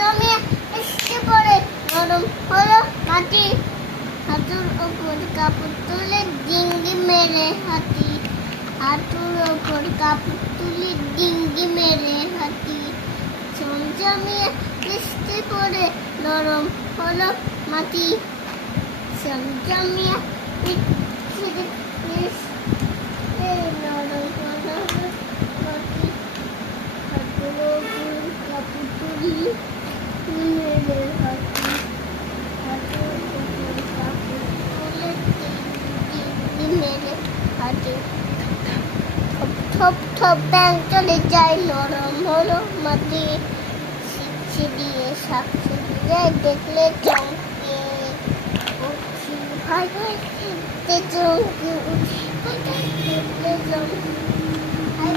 জমিয়ে এসে পড়ে নরম হলো মাটি। হাঁটুর ওপর কাপড় তুলে ডিঙ্গি মেরে হাঁটি। হাঁটুর ওপর কাপড় তুলে ডিঙ্গি মেরে হাঁটি। জমিয়ে বৃষ্টি পড়ে নরম হলো মাটি। জমিয়ে নরম হলো মাটি। হাঁটুর ওপর কাপড় তুলি মেরে হাঁটি। হাঁটুর ওপর কাপড় তুলে ডিঙ্গি মেরে হাঁটি। থপ থপ ব্যাং চলে যায় নরম হলো মাটি। ছিড়িয়ে শাক ছিড়িয়ে দেখলে চমকে উঠি ভাই চমকে উঠি দেখলে চমকে